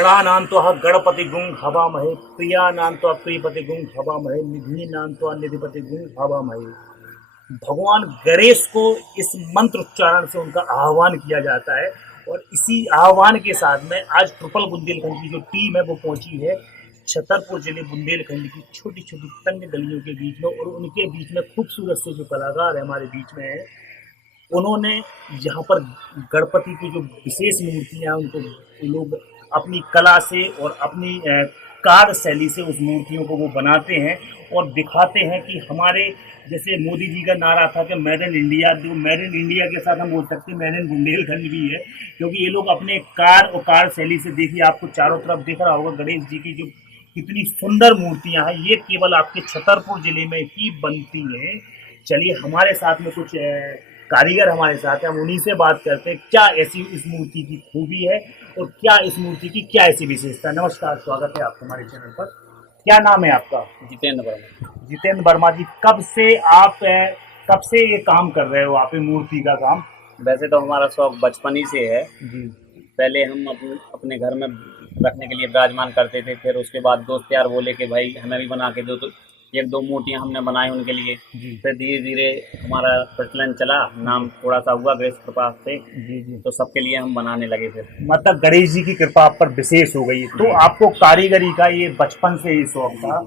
गणानान्त्वा गणपति गुं हवामहे प्रियानान्त्वा प्रियपति गुं हवामहे निधिनान्त्वा निधिपति गुं हवामहे। भगवान गणेश को इस मंत्र उच्चारण से उनका आह्वान किया जाता है और इसी आह्वान के साथ में आज ट्रिपल बुंदेलखंड की जो टीम है वो पहुंची है छतरपुर जिले बुंदेलखंड की छोटी छोटी तंग गलियों के बीच में, और उनके बीच में खूबसूरत से जो कलाकार है हमारे बीच में है, उन्होंने यहाँ पर गणपति की जो विशेष मूर्तियाँ उनको लोग अपनी कला से और अपनी कार्य शैली से उस मूर्तियों को वो बनाते हैं और दिखाते हैं कि हमारे जैसे मोदी जी का नारा था कि मेड इन इंडिया, जो मेड इन इंडिया के साथ हम बोल सकते हैं मेड इन बुंदेलखंड भी है, क्योंकि ये लोग अपने कार्य और कार्य शैली से, देखिए आपको चारों तरफ दिख रहा होगा गणेश जी की जो कितनी सुंदर मूर्तियां हैं, ये केवल आपके छतरपुर जिले में ही बनती हैं। चलिए हमारे साथ में कुछ कारीगर हमारे साथ हैं, हम उन्हीं से बात करते हैं क्या ऐसी इस मूर्ति की खूबी है और क्या इस मूर्ति की क्या ऐसी विशेषता है। नमस्कार, स्वागत है आपका हमारे चैनल पर। क्या नाम है आपका? जितेंद्र वर्मा। जितेंद्र वर्मा जी, कब से ये काम कर रहे हो आप, ये मूर्ति का काम? वैसे तो हमारा शौक बचपन ही से है। जी। पहले हम अपने घर में रखने के लिए विराजमान करते थे, फिर उसके बाद दोस्त यार बोले कि भाई हमें भी बना के दो, तो एक दो मूर्तियां हमने बनाई उनके लिए। जी। फिर धीरे धीरे हमारा प्रचलन चला, नाम थोड़ा सा हुआ गणेश कृपा से। जी जी। तो सबके लिए हम बनाने लगे। फिर मतलब गणेश जी की कृपा आप पर विशेष हो गई, तो आपको कारीगरी का ये बचपन से ही शौक था,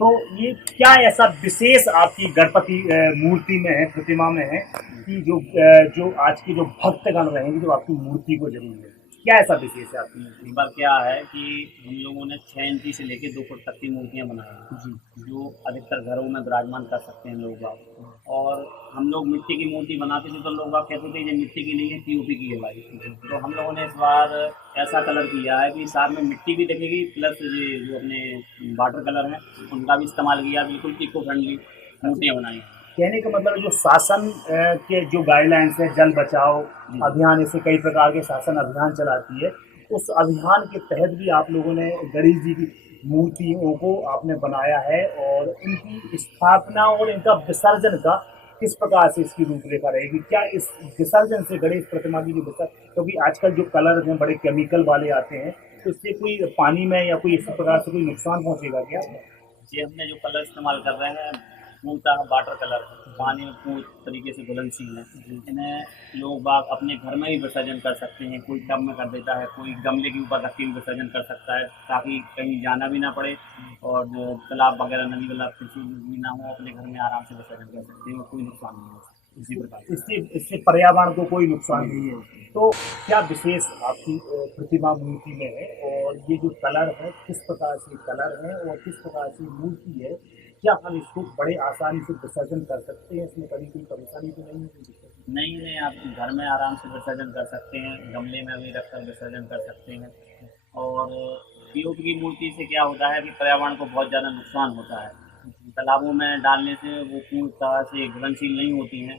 तो ये क्या ऐसा विशेष आपकी गणपति मूर्ति में है, प्रतिमा में है कि जो आज के जो भक्तगण रहेंगे जो आपकी मूर्ति को जरूर है, क्या ऐसा विशेष है आपकी मूर्ति इस बार क्या है कि हम लोगों ने 6 इंची से लेकर 2 फुट तक की मूर्तियाँ बनाई हैं, जी। जो अधिकतर घरों में विराजमान कर सकते हैं लोग बाग। और हम लोग मिट्टी की मूर्ति बनाते थे तो लोग बाग कहते थे ये मिट्टी की नहीं है, पीओपी की है भाई। तो हम लोगों ने इस बार ऐसा कलर किया है कि साथ में मिट्टी भी दिखेगी, प्लस ये जो अपने वाटर कलर हैं उनका भी इस्तेमाल किया, बिल्कुल इको फ्रेंडली मूर्तियाँ बनाई। कहने का मतलब जो शासन के जो गाइडलाइंस है, जल बचाओ अभियान, ऐसे कई प्रकार के शासन अभियान चलाती है, उस अभियान के तहत भी आप लोगों ने गणेश जी की मूर्तियों को आपने बनाया है और इनकी स्थापना और इनका विसर्जन का किस प्रकार से इसकी रूपरेखा रहेगी? क्या इस विसर्जन से गणेश प्रतिमा की जो विसर्जन, क्योंकि आजकल जो कलर हैं बड़े केमिकल वाले आते हैं, तो इससे कोई पानी में या कोई इसी प्रकार से कोई नुकसान पहुंचेगा क्या? ये हमने जो कलर इस्तेमाल कर रहे हैं पूर्णतः वाटर कलर, पानी में पूरी तरीके से घुलनशील है। इन्हें लोग बाग अपने घर में ही विसर्जन कर सकते हैं, कोई टब में कर देता है, कोई गमले के ऊपर रख के भी विसर्जन कर सकता है, ताकि कहीं जाना भी ना पड़े और जो तालाब वगैरह नदी वाला किसी भी ना हो, अपने घर में आराम से विसर्जन कर सकते हैं, कोई नुकसान नहीं है इसी प्रकार। इससे पर्यावरण को कोई नुकसान नहीं है। तो क्या विशेष आपकी प्रतिमा मूर्ति में है और ये जो कलर है किस प्रकार से कलर है और किस प्रकार से मूर्ति है, क्या हम इसको बड़े आसानी से विसर्जन कर सकते हैं? इसमें कभी कोई परेशानी तो नहीं है? नहीं नहीं, आप घर में आराम से विसर्जन कर सकते हैं, गमले में भी रखकर विसर्जन कर सकते हैं। और पीओपी की मूर्ति से क्या होता है कि पर्यावरण को बहुत ज़्यादा नुकसान होता है। तालाबों में डालने से वो पूरी तरह से घुलनशील नहीं होती हैं,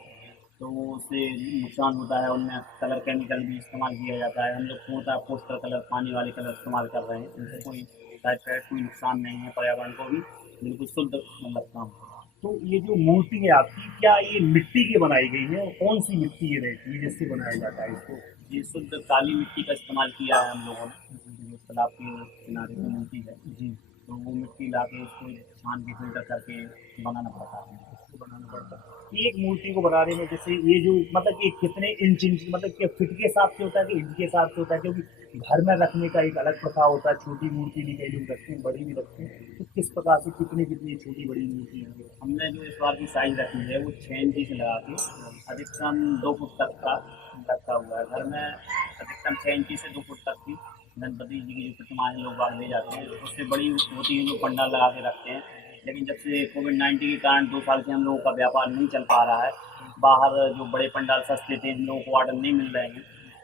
तो उससे नुकसान होता है। उनमें कलर केमिकल भी इस्तेमाल किया जाता है। हम लोग पूर्णतः पोस्टर कलर, पानी वाले कलर इस्तेमाल कर रहे हैं, उनसे कोई साइड इफेक्ट, कोई नुकसान नहीं है, पर्यावरण को भी बिल्कुल शुद्ध मतलब काम। तो ये जो मूर्ति है आपकी, क्या ये मिट्टी की बनाई गई है और कौन सी मिट्टी ये रहती है जिससे बनाया जाता है इसको? ये शुद्ध काली मिट्टी का इस्तेमाल किया है हम लोगों ने, जो तालाब के किनारे पे मिलती है जी। तो वो मिट्टी ला के उसको छान के फिल्टर करके बनाना पड़ता है। इसको बनाना पड़ता है एक मूर्ति को बनाने में, जैसे ये जो मतलब कि कितने इंच मतलब कि फीट के हिसाब से होता है कि इंच के हिसाब से होता है? क्योंकि घर में रखने का एक अलग प्रथा होता है, छोटी मूर्ति भी कई लोग रखते हैं, बड़ी भी रखते हैं, तो किस प्रकार से कितनी कितनी छोटी बड़ी मूर्ति है? हमने जो इस बार की साइज रखी है वो 6 इंची से लगा के अधिकतम 2 फुट तक का रखा हुआ है। घर में अधिकतम 6 इंची से 2 फुट तक की गणपति जी की जो प्रतिमाएं लोग बाग ले जाते हैं, उससे बड़ी होती है जो पंडाल लगा के रखते हैं। लेकिन जब से कोविड-19 के कारण 2 साल से हम लोगों का व्यापार नहीं चल पा रहा है, बाहर जो बड़े पंडाल सस्ते थे हम लोगों को ऑर्डर नहीं मिल रहे हैं,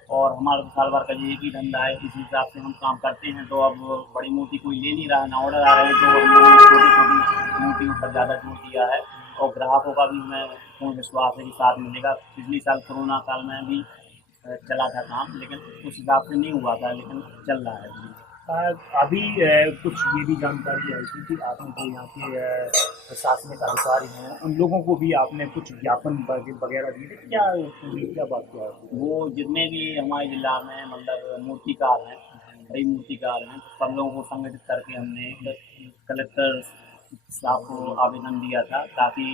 और हमारा तो साल भर का ये एक ही धंधा है, इस हिसाब से हम काम करते हैं। तो अब बड़ी मूर्ति कोई ले नहीं रहा है, ना ऑर्डर आ रहे हैं, तो हम लोगों ने छोटी छोटी मूर्तियों पर ज़्यादा जोर दिया है और ग्राहकों का भी हमें पूर्ण विश्वास है कि साथ मिलेगा। पिछली साल कोरोना काल में भी चला था काम, लेकिन उस हिसाब से नहीं हुआ था, लेकिन चल रहा है। अभी कुछ ये भी जानकारी आई थी कि आपने जो यहाँ के प्रशासनिक अधिकारी हैं उन लोगों को भी आपने कुछ ज्ञापन वगैरह दिए थे, क्या पूरी क्या बात क्या है? वो जितने भी हमारे जिला में मतलब मूर्तिकार हैं कई मूर्तिकार हैं, तो सब लोगों को संगठित करके हमने कलेक्टर साहब को आवेदन दिया था, ताकि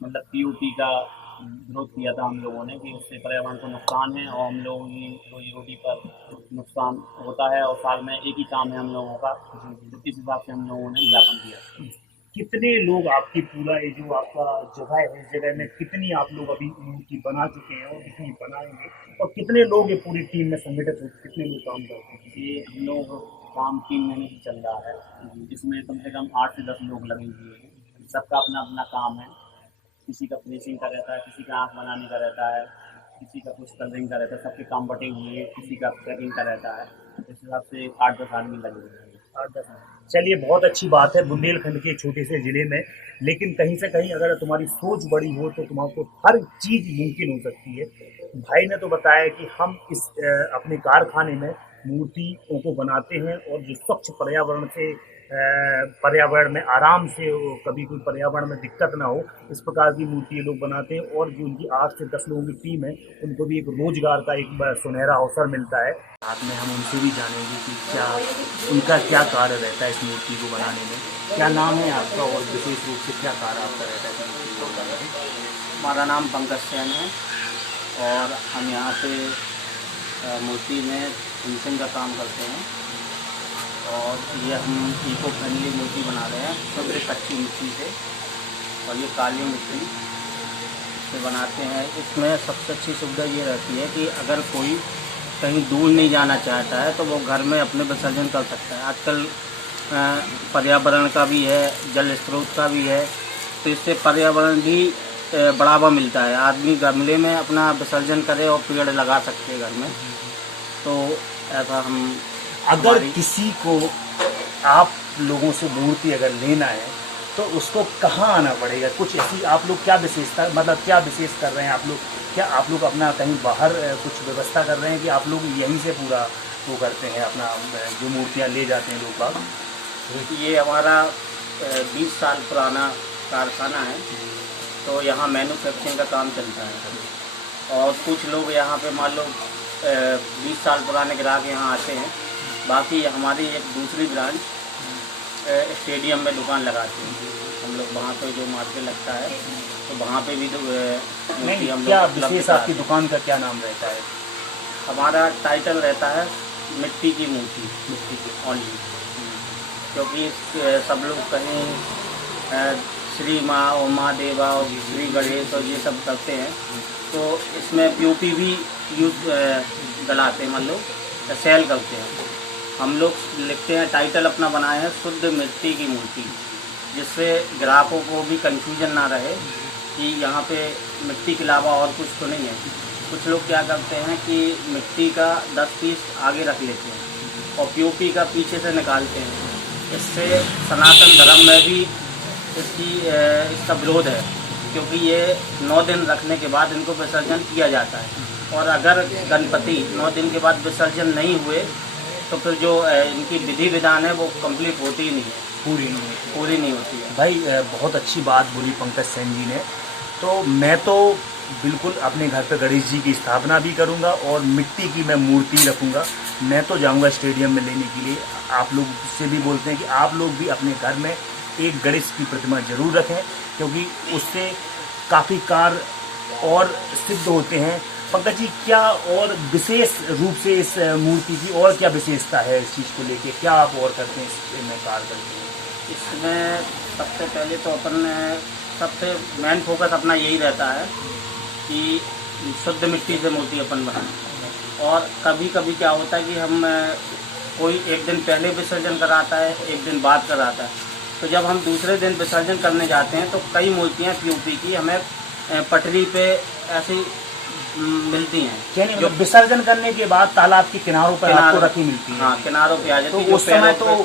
मतलब पीओपी का विरोध किया था हम लोगों ने कि उससे पर्यावरण को नुकसान है और हम लोगों की रोजी रोटी पर नुकसान होता है, और साल में एक ही काम है हम लोगों का, तो इस हिसाब से हम लोगों ने ज्ञापन दिया। कितने लोग आपकी पूरा ये जो आपका जगह है, इस जगह में कितनी आप लोग अभी मूर्ति बना चुके हैं और कितनी बनाएंगे, और कितने लोग ये पूरी टीम में संगठित हो, कितने लोग काम करते हैं? ये हम लोग काम 3 महीने से चल रहा है, इसमें कम से कम 8 से 10 लोग लगे हुए हैं। सबका अपना अपना काम है, किसी का फिनिशिंग का रहता है, किसी का आँख बनाने का रहता है, किसी का कुछ कलरिंग का रहता है, सबके काम बटे हुए हैं, किसी का पैकिंग का रहता है। इस हिसाब से 8-10 आदमी लगे हुए हैं। 8-10। चलिए, बहुत अच्छी बात है बुंदेलखंड के छोटे से ज़िले में, लेकिन कहीं से कहीं अगर तुम्हारी सोच बड़ी हो तो तुमको हर चीज़ मुमकिन हो सकती है। भाई ने तो बताया कि हम इस अपने कारखाने में मूर्तियों को बनाते हैं, और जो स्वच्छ पर्यावरण से पर्यावरण में आराम से कभी कोई पर्यावरण में दिक्कत ना हो, इस प्रकार की मूर्ति ये लोग बनाते हैं। और जो उनकी 8 से 10 लोगों की टीम है, उनको भी एक रोजगार का एक सुनहरा अवसर मिलता है। साथ में हम उनसे भी जानेंगे कि क्या उनका क्या कार्य रहता है इस मूर्ति को बनाने में। क्या नाम है आपका, और विशेष रूप से क्या कार्य आपका रहता है इस मूर्ति को बनाने में? हमारा नाम पंकज सेन है, और हम यहाँ पे मूर्ति में फिनिशिंग का काम करते हैं, और ये हम इको फ्रेंडली मूर्ति बना रहे हैं, शुद्ध कच्ची मिट्टी से, और ये काली मिट्टी से बनाते हैं। इसमें सबसे अच्छी सुविधा ये रहती है कि अगर कोई कहीं दूर नहीं जाना चाहता है तो वो घर में अपने विसर्जन कर सकता है। आजकल पर्यावरण का भी है, जल स्रोत का भी है, तो इससे पर्यावरण भी बढ़ावा मिलता है। आदमी गमले में अपना विसर्जन करे और पेड़ लगा सकते हैं घर में, तो ऐसा हम अगर किसी को आप लोगों से मूर्ति अगर लेना है तो उसको कहाँ आना पड़ेगा? कुछ ऐसी आप लोग क्या विशेषता, मतलब क्या विशेष कर रहे हैं आप लोग? क्या आप लोग अपना कहीं बाहर कुछ व्यवस्था कर रहे हैं कि आप लोग यहीं से पूरा वो करते हैं, अपना जो मूर्तियाँ ले जाते हैं लोग बाग? ये हमारा 20 साल पुराना कारखाना है, तो यहाँ मैन्युफैक्चरिंग का काम चलता है, और कुछ लोग यहाँ पे मान लो 20 साल पुराने ग्राहक यहाँ आते हैं। बाकी हमारी एक दूसरी ब्रांच स्टेडियम में दुकान लगाते हैं हम लोग, वहाँ पे जो मार्केट लगता है तो वहाँ पे भी मूर्ति हम लोग। क्या विशेष आपकी दुकान का क्या नाम रहता है? हमारा टाइटल रहता है मिट्टी की मूर्ति, मिट्टी की ओनली, क्योंकि सब लोग कहीं श्री माँ और माँ देवा और श्री गणेश और ये सब करते हैं, तो इसमें पीओपी भी यूज डलाते हैं, मान लो सेल करते हैं। हम लोग लिखते हैं, टाइटल अपना बनाए हैं शुद्ध मिट्टी की मूर्ति, जिससे ग्राहकों को भी कंफ्यूजन ना रहे कि यहाँ पे मिट्टी के अलावा और कुछ तो नहीं है। कुछ लोग क्या करते हैं कि मिट्टी का 10 पीस आगे रख लेते हैं और पीओपी का पीछे से निकालते हैं। इससे सनातन धर्म में भी इसका विरोध है, क्योंकि ये 9 दिन रखने के बाद इनको विसर्जन किया जाता है, और अगर गणपति 9 दिन के बाद विसर्जन नहीं हुए तो फिर जो इनकी विधि विधान है वो कंप्लीट होती ही नहीं है, पूरी नहीं होती है। भाई बहुत अच्छी बात बोली पंकज सेन जी ने। तो मैं तो बिल्कुल अपने घर पे गणेश जी की स्थापना भी करूंगा और मिट्टी की मैं मूर्ति रखूंगा। मैं तो जाऊंगा स्टेडियम में लेने के लिए। आप लोग से भी बोलते हैं कि आप लोग भी अपने घर में एक गणेश की प्रतिमा जरूर रखें, क्योंकि उससे काफ़ी कार्य और सिद्ध होते हैं। पंकज जी, क्या और विशेष रूप से इस मूर्ति की और क्या विशेषता है? इस चीज़ को लेके क्या आप और करते हैं, इसमें कार्य करते हैं? इसमें सबसे पहले तो अपन सबसे मेन फोकस अपना यही रहता है कि शुद्ध मिट्टी से मूर्ति अपन बनाएं। और कभी कभी क्या होता है कि हम कोई एक दिन पहले विसर्जन कराता है, एक दिन बाद कराता है, तो जब हम दूसरे दिन विसर्जन करने जाते हैं तो कई मूर्तियाँ पीओपी की हमें पटरी पे ऐसी मिलती हैं, यानी जो विसर्जन करने के बाद तालाब के किनारों पर आपको रखी मिलती है। हाँ, किनारों पे आ जाती है। तो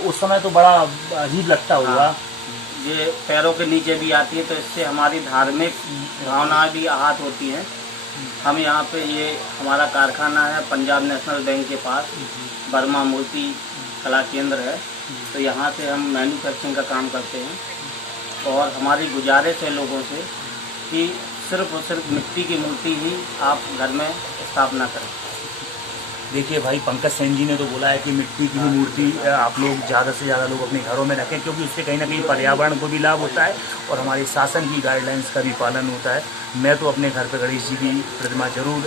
उस समय तो बड़ा अजीब लगता होगा। हाँ, ये पैरों के नीचे भी आती है, तो इससे हमारी धार्मिक भावनाएं भी आहत होती हैं। हम यहाँ पे, ये हमारा कारखाना है पंजाब नेशनल बैंक के पास, वर्मा मूर्ति कला केंद्र है, तो यहाँ से हम मैन्युफैक्चरिंग का काम करते हैं। और हमारी गुजारिश है लोगों से कि सिर्फ और सिर्फ मिट्टी की मूर्ति ही आप घर में स्थापना करें। देखिए भाई, पंकज सेन जी ने तो बोला है कि मिट्टी की ही मूर्ति आप लोग ज़्यादा से ज़्यादा लोग अपने घरों में रखें, क्योंकि उससे कहीं ना कहीं पर्यावरण को भी लाभ होता है और हमारे शासन की गाइडलाइंस का भी पालन होता है। मैं तो अपने घर पर गणेश जी की प्रतिमा जरूर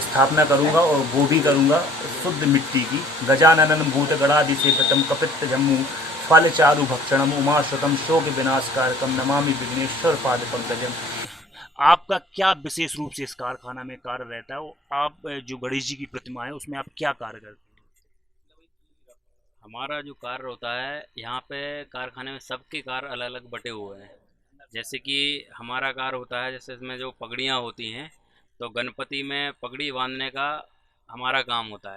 स्थापना करूंगा, और वो भी करूंगा शुद्ध मिट्टी की। गजाननम भूत गणाधिसेवितम कपित्त जम्मू फल चारु भक्षणम उमाश्वतम शोक विनाशकारकम नमामि विघ्नेश्वर पाद पंकजम। आपका क्या विशेष रूप से इस कारखाना में कार्य रहता है? आप जो गणेश जी की प्रतिमा है उसमें आप क्या कार्य करते हैं? हमारा जो कार्य होता है यहाँ पे कारखाने में सबके कार्य अलग अलग बटे हुए हैं। जैसे कि हमारा कार्य होता है, जैसे इसमें जो पगड़ियाँ होती हैं तो गणपति में पगड़ी बांधने का हमारा काम होता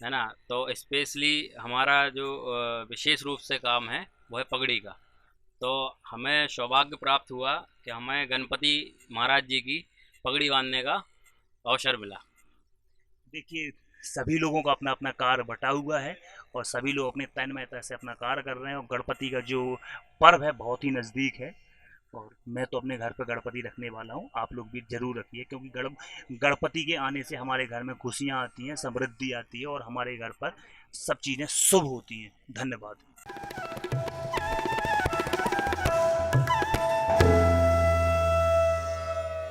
है ना। तो स्पेशली हमारा जो विशेष रूप से काम है वो है पगड़ी का। तो हमें सौभाग्य प्राप्त हुआ कि हमें गणपति महाराज जी की पगड़ी बांधने का अवसर मिला। देखिए, सभी लोगों का अपना अपना कार्य बटा हुआ है और सभी लोग अपने तन्मयता से अपना कार्य कर रहे हैं, और गणपति का जो पर्व है बहुत ही नज़दीक है। और मैं तो अपने घर पर गणपति रखने वाला हूँ, आप लोग भी जरूर रखिए, क्योंकि गणपति के आने से हमारे घर में खुशियाँ आती हैं, समृद्धि आती है और हमारे घर पर सब चीज़ें शुभ होती हैं। धन्यवाद।